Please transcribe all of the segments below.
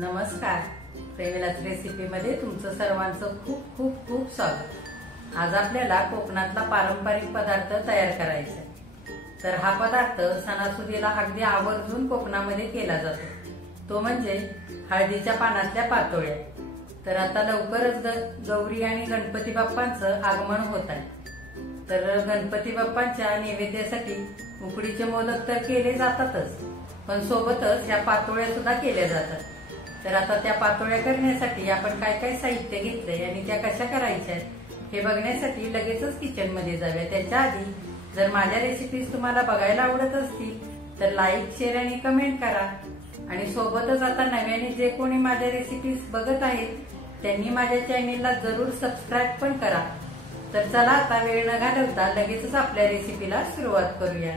नमस्कार, प्रेमिलाच रेसिपीमध्ये तुमचं सर्वांचं खूप खूप खूप स्वागत। आज आपल्याला कोकणातला पारंपरिक पदार्थ तयार करायचा आहे। तर हा पदार्थ सणासुदीला अगदी आवर्जून कोकणामध्ये केला जातो, तो म्हणजे हळदीच्या पानातल्या पातोळ्या। तर आता लवकरच गौरी आणि गणपती बाप्पांचं आगमन होत आहे। तर गणपती बाप्पांच्या नैवेद्यासाठी उकडीचे मोदक तर केले जातातच, पण सोबतच या पातोळ्या सुद्धा केल्या जातात। तर आता त्या पातोळ्या करण्यासाठी आपण काय काय साहित्य घेतलंय आणि त्या कशा करायच्या हे बघण्यासाठी लगेचच किचन मध्ये जाऊया। त्याच्या आधी जर माझ्या रेसिपीज तुम्हाला बघायला आवडत असतील तर लाईक, शेअर आणि कमेंट करा। आणि सोबतच आता नव्याने जे कोणी माझ्या रेसिपीज बघत आहेत त्यांनी माझ्या चॅनेलला जरूर सबस्क्राईब पण करा। तर चला आता वेळ न घालवता लगेचच आपल्या रेसिपीला सुरुवात करूया।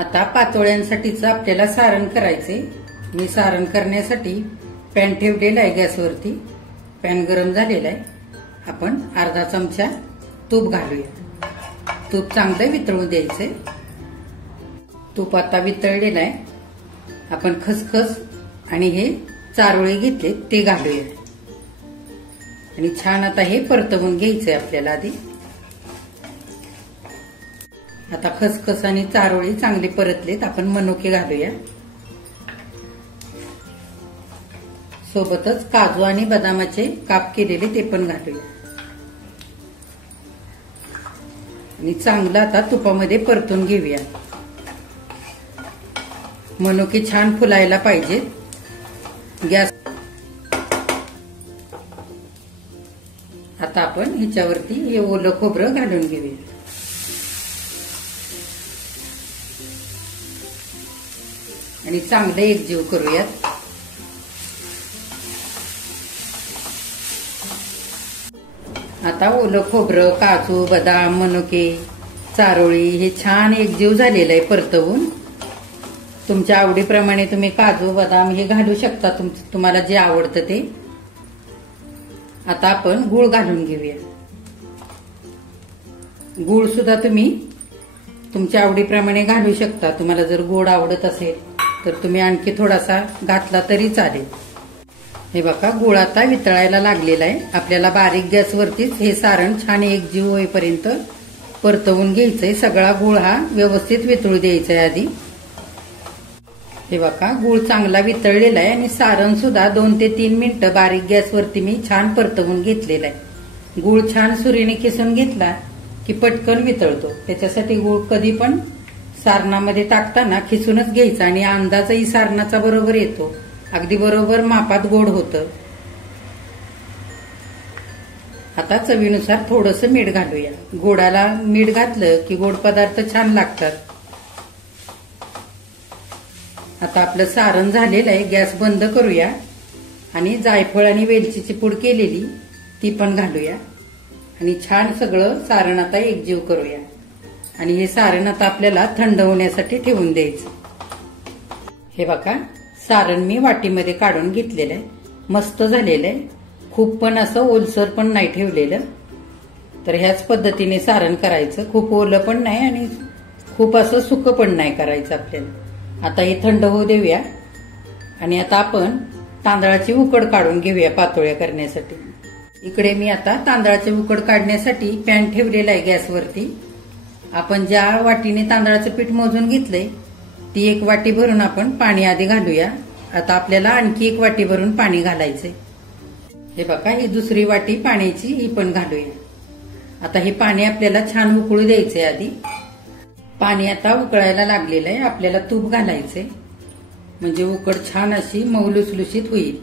आता पातोळ्यांसाठीच आपल्याला सारण करायचे। मी सारण करण्यासाठी पॅन ठेवलेला आहे गॅसवरती। पॅन गरम झालेला आहे। आपण अर्धा चमचा तूप घालूया। तूप चांगलं वितळू द्यायचंय। तूप आता वितळलेलं आहे। आपण खसखस आणि हे चारोळे घेतले ते घालूया आणि छान आता हे परतवून घ्यायचंय आपल्याला आधी। आता खसखस आणि चारोळी चांगले परतलेत, आपण मनुके घालूया। सोबतच काजू आणि बदामाचे काप केलेले ते पण घालूया आणि चांगलं आता तुपामध्ये परतून घेऊया। मनुके छान फुलायला पाहिजेत। गॅस आता आपण ह्याच्यावरती हे ओलं खोबरं घालून घेऊया आणि चांगले एकजीव करूयात। आता ओलं खोबरं, काजू, बदाम, मनुके, चारोळी हे छान एकजीव झालेलं आहे परतवून। तुमच्या आवडीप्रमाणे तुम्ही काजू, बदाम हे घालू शकता, तुम्हाला जे आवडतं ते। आता आपण गूळ घालून घेऊया। गूळ सुद्धा तुम्ही तुमच्या आवडीप्रमाणे घालू शकता। तुम्हाला जर गोड आवडत असेल तर तुम्ही आणखी थोडासा घातला तरी चालेल। हे बघा, गूळ आता वितळायला लागलेला आहे। आपल्याला बारीक गॅसवरतीच हे सारण छान एकजीव होईपर्यंत परतवून घ्यायचंय। सगळा गूळ हा व्यवस्थित वितळू द्यायचा आहे आधी। हे बघा, गूळ चांगला वितळलेला आहे आणि सारण सुद्धा 2 ते 3 मिनिटं बारीक गॅसवरती मी छान परतवून घेतलेला आहे। गूळ छान सुरीने किसून घेतला की पटकन वितळतो, त्याच्यासाठी गूळ कधी पण सारणामध्ये टाकताना खिसूनच घ्यायचा आणि अंदाजही सारणाचा बरोबर येतो, अगदी बरोबर मापात गोड होतं। आता चवीनुसार थोडंसं मीठ घालूया। गोडाला मीठ घातलं की गोड पदार्थ छान लागतात। आता आपलं सारण झालेलं आहे। गॅस बंद करूया आणि जायफळ आणि वेलचीची पूड केलेली ती पण घालूया आणि छान सगळं सारण आता एकजीव करूया आणि हे सारण आता आपल्याला थंड होण्यासाठी ठेवून द्यायचं। हे बघा, सारण मी वाटीमध्ये काढून घेतलेलं आहे। मस्त झालेलं आहे। खूप पण असं ओलसर पण नाही ठेवलेलं। तर ह्याच पद्धतीने सारण करायचं। खूप ओलं पण नाही आणि खूप असं सुकं पण नाही करायचं आपल्याला। आता हे थंड होऊ देऊया आणि आता आपण तांदळाची उकड काढून घेऊया पातोळ्या करण्यासाठी। इकडे मी आता तांदळाची उकड काढण्यासाठी पॅन ठेवलेला आहे गॅसवरती। आपण ज्या वाटीने तांदळाचं पीठ मोजून घेतलंय ती 1 वाटी भरून आपण पाणी आधी घालूया। आता आपल्याला आणखी 1 वाटी भरून पाणी घालायचंय। हे बघा, ही दुसरी वाटी पाण्याची ही पण घालूया। आता हे पाणी आपल्याला छान उकळू द्यायचंय आधी। पाणी आता उकळायला लागलेलं आहे। आपल्याला तूप घालायचंय म्हणजे उकड छान अशी मऊ लुसलुशीत होईल।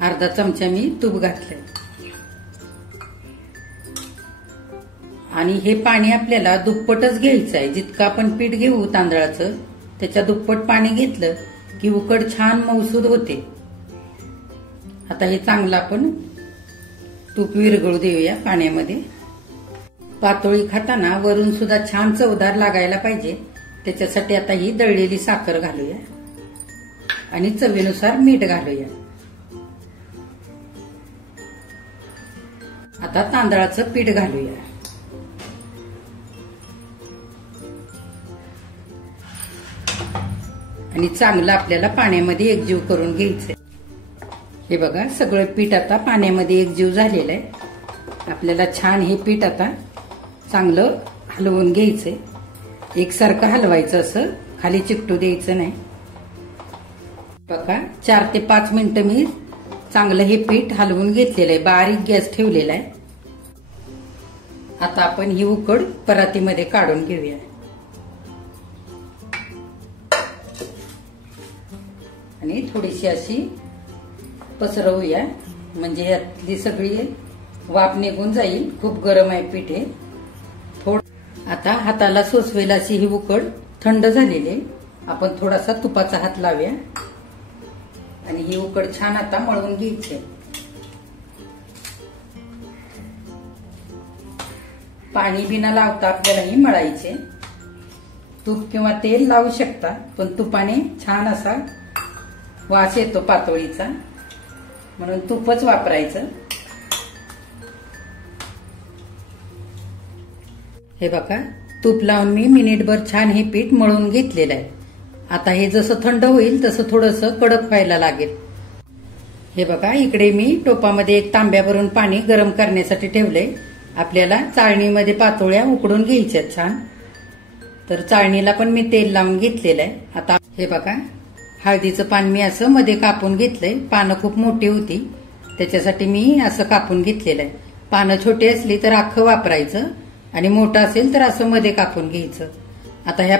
अर्धा चमचा मी तूप घातलंय आणि हे पाणी आपल्याला दुप्पटच घ्यायचं आहे। जितकं आपण पीठ घेऊ तांदळाचं त्याच्या दुप्पट पाणी घेतलं की उकड छान मऊसूद होते। आता हे चांगलं आपण तूप विरघळू देऊया पाण्यामध्ये। पातोळी खाताना वरून सुद्धा छान चवदार लागायला पाहिजे, त्याच्यासाठी आता ही दळलेली साखर घालूया आणि चवीनुसार मीठ घालूया। आता तांदळाचं पीठ घालूया। आणि चांगलं आपल्याला पाण्यामध्ये एकजीव करून घ्यायचंय। हे बघा सगळं पीठ आता पाण्यामध्ये एकजीव झालेलं आहे। आपल्याला छान हे पीठ आता चांगलं हलवून घ्यायचंय। एकसारखं हलवायचं, असं खाली चिकटू द्यायचं नाही। बघा 4 ते 5 मिनिटं मी चांगलं हे पीठ हलवून घेतलेलं आहे। बारीक गॅस ठेवलेला आहे। आता आपण ही उकड परातीमध्ये काढून घेऊया आणि थोडीशी अशी पसरवूया, म्हणजे यातली सगळी वाफ निघून जाईल। खूप गरम आहे पीठ हे। आता हाताला सोसवेल अशी ही उकड थंड झालेली आहे। आपण थोडासा तुपाचा हात लावूया आणि ही उकड छान आता मळून घ्यायची। पाणी बिना लावता आपल्याला ही मळायचे। तूप किंवा तेल लावू शकता, पण तुपाने छान असा वास येतो पातोळीचा, म्हणून तूपच वापरायचं। हे बघा तूप लावून मी मिनिटभर छान हे पीठ मळून घेतलेलं आहे। आता हे जसं थंड होईल तसं थोडंसं कडक व्हायला लागेल। हे बघा इकडे मी टोपामध्ये एक तांब्यावरून पाणी गरम करण्यासाठी ठेवलंय। आपल्याला चाळणीमध्ये पातोळ्या उकडून घ्यायच्या छान, तर चाळणीला पण मी तेल लावून घेतलेलं आहे। आता हे बघा हळदीचं पान मी असं मध्ये कापून घेतलंय। पानं खूप मोठी होती त्याच्यासाठी मी असं कापून घेतलेलं आहे। पानं छोटी असली तर अख्खं वापरायचं आणि मोठं असेल तर असं मध्ये कापून घ्यायचं। आता ह्या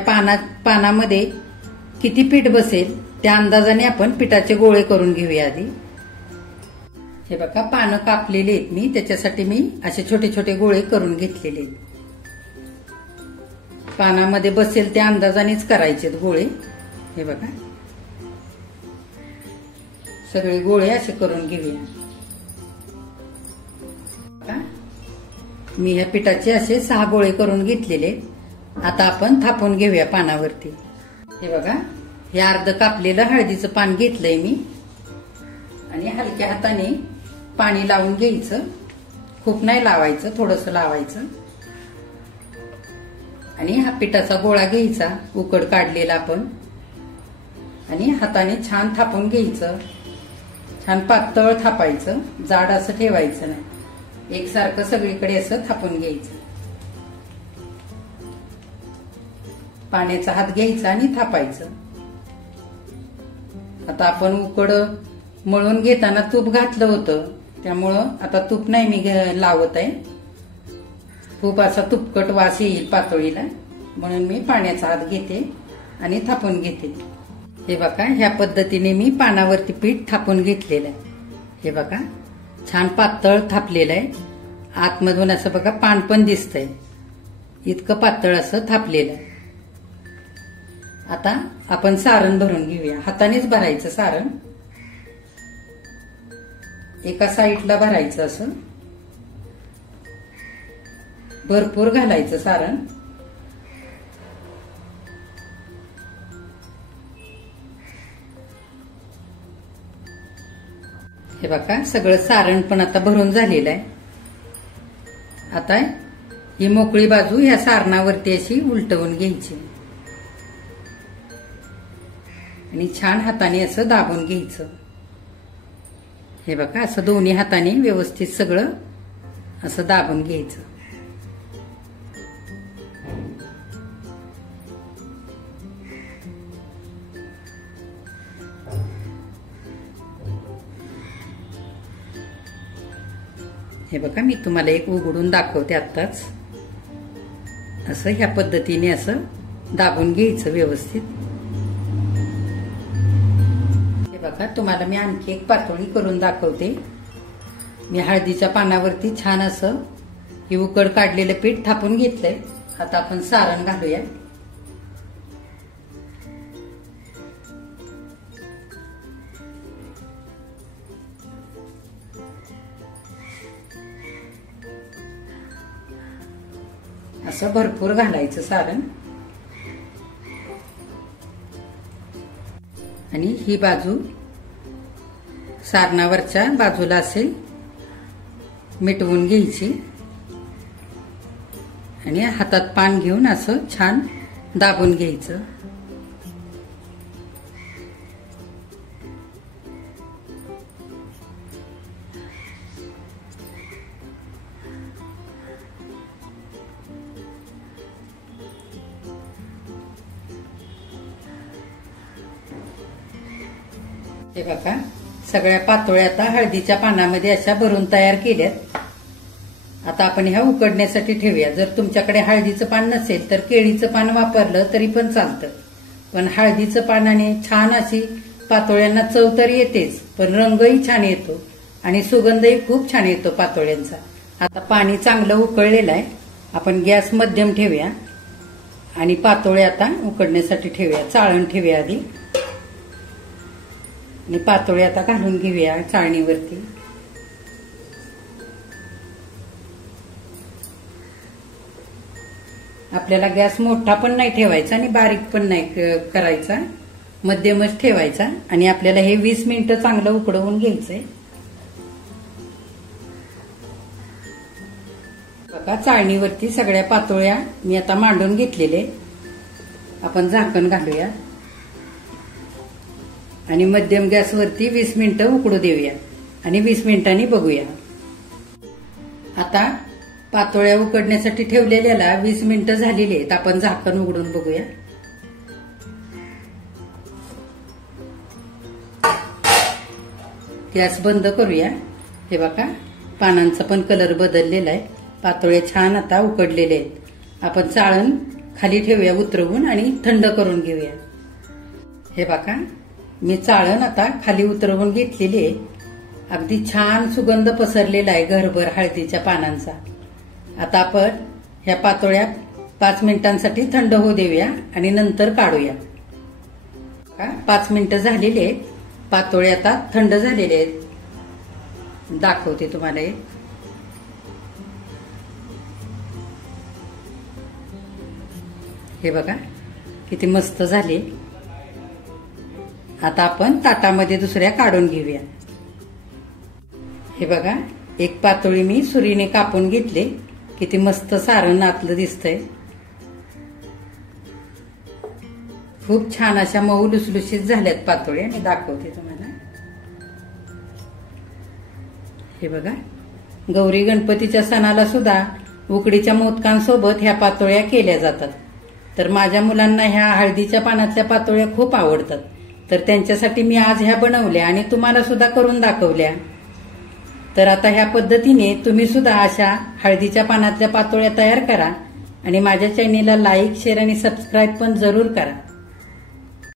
पानामध्ये किती पीठ बसेल त्या अंदाजाने आपण पिठाचे गोळे करून घेऊया आधी। हे बघा पानं कापलेले आहेत मी, त्याच्यासाठी मी असे छोटे छोटे गोळे करून घेतलेले आहेत। पानामध्ये बसेल त्या अंदाजानेच करायचे गोळे। हे बघा सगळे गोळे असे करून घेऊया। मी ह्या पिठाचे असे 6 गोळे करून घेतलेले। आता आपण थापून घेऊया पानावरती। हे बघा हे अर्ध कापलेलं हळदीचं पान घेतलंय मी आणि हलक्या हाताने पाणी लावून घ्यायचं। खूप नाही लावायचं, थोडंसं लावायचं आणि हा पिठाचा गोळा घ्यायचा उकड काढलेला आपण आणि हाताने छान थापून घ्यायचं। छान पातळ थापायचं, जाड असं ठेवायचं नाही, एकसारखं सगळीकडे असं थापून घ्यायचं। पाण्याचा हात घ्यायचा आणि थापायचं। आता आपण उकड मळून घेताना तूप घातलं होतं, त्यामुळं आता तूप नाही मी लावत आहे। खूप असा तुपकट वास येईल पातोळीला, म्हणून मी पाण्याचा हात घेते आणि थापून घेते। हे बघा ह्या पद्धतीने मी पानावरती पीठ थापून घेतलेलं आहे। हे बघा छान पातळ थापलेलं आहे। आतमधून असं बघा पान पण दिसतंय, इतकं पातळ असं थापलेलं आहे। आता आपण सारण भरून घेऊया। हातानेच भरायचं सारण, एका साईडला भरायचं, असं भरपूर घालायचं सारण। हे बघा सगळं सारण पण आता भरून झालेलं आहे। आता ही मोकळी बाजू ह्या सारणावरती अशी उलटवून घ्यायची आणि छान हाताने असं दाबून घ्यायचं। हे बघा असं दोन्ही हाताने व्यवस्थित सगळं असं दाबून घ्यायचं। हे बघा मी तुम्हाला एक उघडून दाखवते आत्ताच। असं ह्या पद्धतीने असं दाबून घ्यायचं व्यवस्थित। हे बघा तुम्हाला मी आणखी एक पातोळी करून दाखवते। मी हळदीच्या पानावरती छान असं ही उकड काढलेलं पीठ थापून घेतलंय। आता आपण सारण घालूया। असं भरपूर घालायचं सारण आणि ही बाजू सारणावरच्या बाजूला असे मिटवून घ्यायची आणि हातात पान घेऊन असं छान दाबून घ्यायचं। हे बघा, सगळ्या पातोळ्या आता हळदीच्या पानामध्ये अशा भरून तयार केल्यात. आता आपण ह्या उकडण्यासाठी ठेवूया. जर तुमच्याकडे हळदीचं पान नसेल तर केळीचं पान वापरलं तरी पण चालतं. पण हळदीचं पानाने छान अशी पातोळ्यांना चव तर येतेच, पण रंगही छान येतो आणि सुगंधही खूप छान येतो पातोळ्यांचा. आता पाणी चांगलं उकळलेलं आहे. आपण गॅस मध्यम ठेवूया आणि पातोळ्या आता उकडण्यासाठी ठेवूया. चाळण ठेवूया आधी आणि पातोळ्या आता घालून घेऊया चाळणीवरती. आपल्याला गॅस मोठा पण नाही ठेवायचा आणि बारीक पण नाही करायचा, मध्यमच ठेवायचा. आणि आपल्याला हे 20 मिनिटं चांगलं उकडवून घ्यायचंय. बघा, चाळणीवरती सगळ्या पातोळ्या मी आता मांडून घेतलेले. आपण झाकण घालूया आणि मध्यम गॅसवरती 20 मिनिटं उकडू देऊया आणि 20 मिनिटांनी बघूया. आता पातोळ्या उकडण्यासाठी ठेवलेल्याला 20 मिनिटं झालेली आहेत. आपण झाकण उघडून बघूया. गॅस बंद करूया. हे बघा, पानांचा पण कलर बदललेला आहे. पातोळ्या छान आता उकडलेले आहेत. आपण चाळण खाली ठेवूया उतरवून आणि थंड करून घेऊया. हे बघा, मी चाळण आता खाली उतरवून घेतलेली आहे. अगदी छान सुगंध पसरलेला आहे घरभर हळदीच्या पानांचा. आता आपण ह्या पातोळ्या 5 मिनिटांसाठी थंड होऊ देऊया आणि नंतर काढूया. 5 मिनिटं झालेली आहेत. पातोळ्या आता थंड झालेले आहेत. दाखवते तुम्हाला. हे बघा, किती मस्त झाले. आता आपण ताटामध्ये दुसऱ्या काढून घेऊया. हे बघा, एक पातोळी मी सुरीने कापून घेतले. किती मस्त सारण आतलं दिसतंय. खूप छान अशा मऊ लुसलुशीत झाल्यात पातोळ्या. मी दाखवते तुम्हाला. हे बघा, गौरी गणपतीच्या सणाला सुद्धा उकडीच्या मोदकांसोबत ह्या पातोळ्या केल्या जातात. तर माझ्या मुलांना ह्या हळदीच्या पानातल्या पातोळ्या खूप आवडतात. तर त्यांच्यासाठी मी आज ह्या बनवल्या आणि तुम्हाला सुद्धा करून दाखवल्या. तर आता ह्या पद्धतीने तुम्ही सुद्धा अशा हळदीच्या पानातल्या पातोळ्या तयार करा आणि माझ्या चॅनेलला लाईक, शेअर आणि सबस्क्राईब पण जरूर करा.